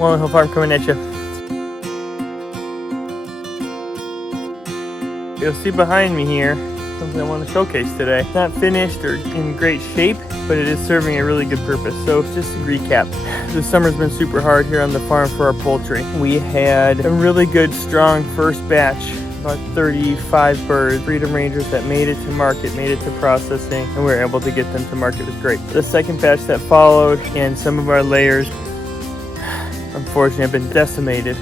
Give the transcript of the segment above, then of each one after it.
Walnut Hill Farm coming at you. You'll see behind me here something I want to showcase today. It's not finished or in great shape, but it is serving a really good purpose. So just to recap, this summer's been super hard here on the farm for our poultry. We had a really good, strong first batch, about 35 birds, Freedom Rangers that made it to market, made it to processing, and we were able to get them to market. It was great. The second batch that followed and some of our layers, unfortunately, have been decimated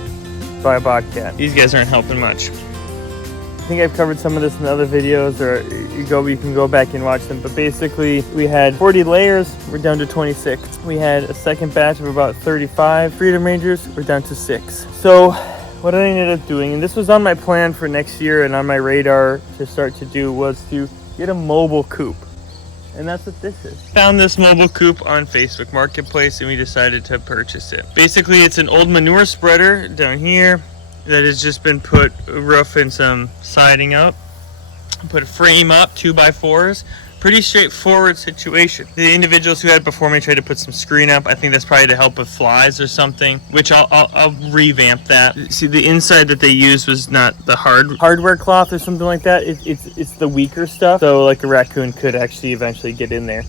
by a bobcat. These guys aren't helping much. I think I've covered some of this in other videos, or you can go back and watch them. But basically, we had 40 layers, we're down to 26. We had a second batch of about 35 Freedom Rangers, we're down to 6. So what I ended up doing, and this was on my plan for next year and on my radar to start to do, was to get a mobile coop. And that's what this is. Found this mobile coop on Facebook Marketplace and we decided to purchase it. Basically, it's an old manure spreader down here that has just been put a roof and some siding up. Put a frame up, 2x4s. Pretty straightforward situation. The individuals who had before me tried to put some screen up. I think that's probably to help with flies or something, which I'll revamp that. See, the inside that they used was not the hardware cloth or something like that. It's the weaker stuff, so like a raccoon could actually eventually get in there.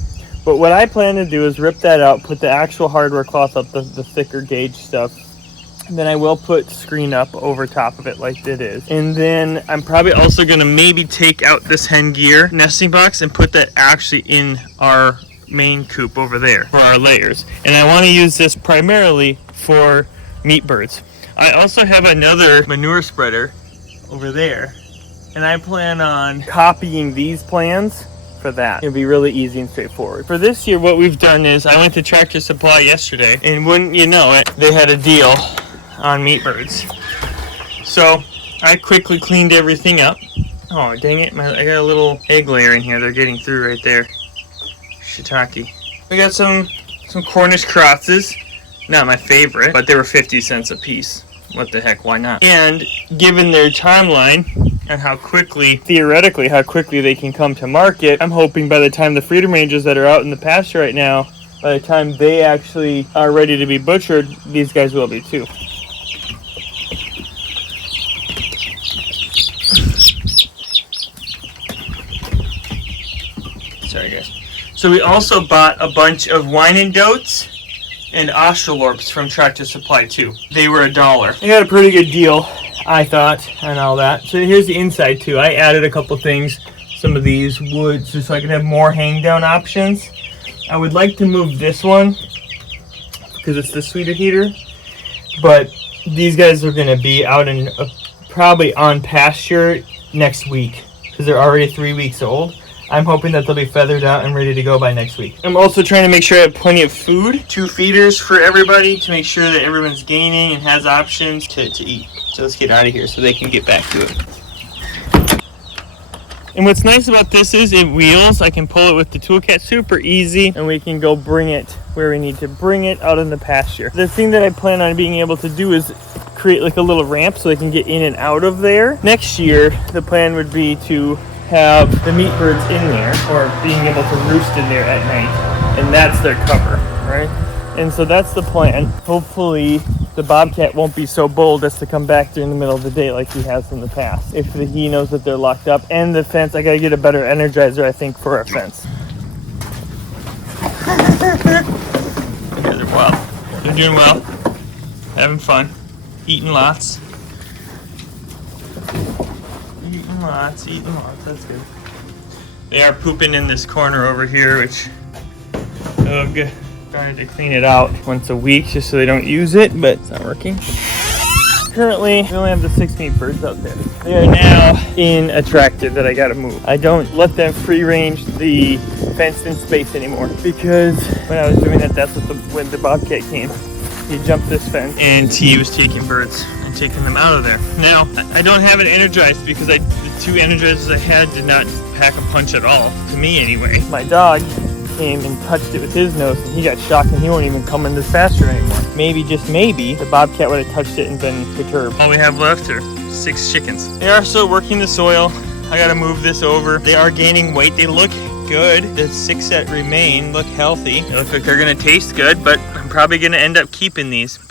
But what I plan to do is rip that out, put the actual hardware cloth up, the thicker gauge stuff. And then I will put screen up over top of it like it is. And then I'm probably also gonna maybe take out this hen gear nesting box and put that actually in our main coop over there for our layers. And I wanna use this primarily for meat birds. I also have another manure spreader over there. And I plan on copying these plans for that. It'll be really easy and straightforward. For this year, what we've done is I went to Tractor Supply yesterday, and wouldn't you know it, they had a deal on meat birds. So I quickly cleaned everything up. Oh dang it, I got a little egg layer in here. They're getting through right there. Shiitake. We got some Cornish crosses. Not my favorite, but they were 50 cents a piece. What the heck, why not? And given their timeline and how quickly, theoretically, how quickly they can come to market, I'm hoping by the time the Freedom Rangers that are out in the pasture right now, by the time they actually are ready to be butchered, these guys will be too. Sorry guys. So we also bought a bunch of Wyandottes and Australorps from Tractor Supply too. They were $1. I got a pretty good deal, I thought, and all that. So here's the inside too. I added a couple things, some of these woods, just so I could have more hang down options. I would like to move this one because it's the sweeter heater, but these guys are going to be out in probably on pasture next week because they're already 3 weeks old. I'm hoping that they'll be feathered out and ready to go by next week. I'm also trying to make sure I have plenty of food, 2 feeders for everybody to make sure that everyone's gaining and has options to eat. So let's get out of here so they can get back to it. And what's nice about this is it wheels. I can pull it with the toolcat super easy, and we can go bring it where we need to bring it out in the pasture. The thing that I plan on being able to do is create like a little ramp so they can get in and out of there. Next year, the plan would be to have the meat birds in there, or being able to roost in there at night, and that's their cover, right? And so that's the plan. Hopefully the bobcat won't be so bold as to come back during the middle of the day like he has in the past. If he knows that they're locked up. And the fence, I gotta get a better energizer, I think, for our fence. You guys are wild. They're doing well, having fun, eating lots. Eating lots, that's good. They are pooping in this corner over here, which, ugh. Trying to clean it out once a week just so they don't use it, but it's not working. Currently, we only have the 6 meat birds out there. They are now in a tractor that I gotta move. I don't let them free range the fenced-in space anymore because when I was doing that, that's what when the bobcat came. He jumped this fence and he was taking birds and taking them out of there. Now, I don't have it energized because the 2 energizers I had did not pack a punch at all, to me anyway. My dog came and touched it with his nose and he got shocked and he won't even come in this pasture anymore. Maybe, just maybe, the bobcat would have touched it and been perturbed. All we have left are 6 chickens. They are still working the soil. I gotta move this over. They are gaining weight. They look good. The 6 that remain look healthy. They look like they're gonna taste good, but I'm probably gonna end up keeping these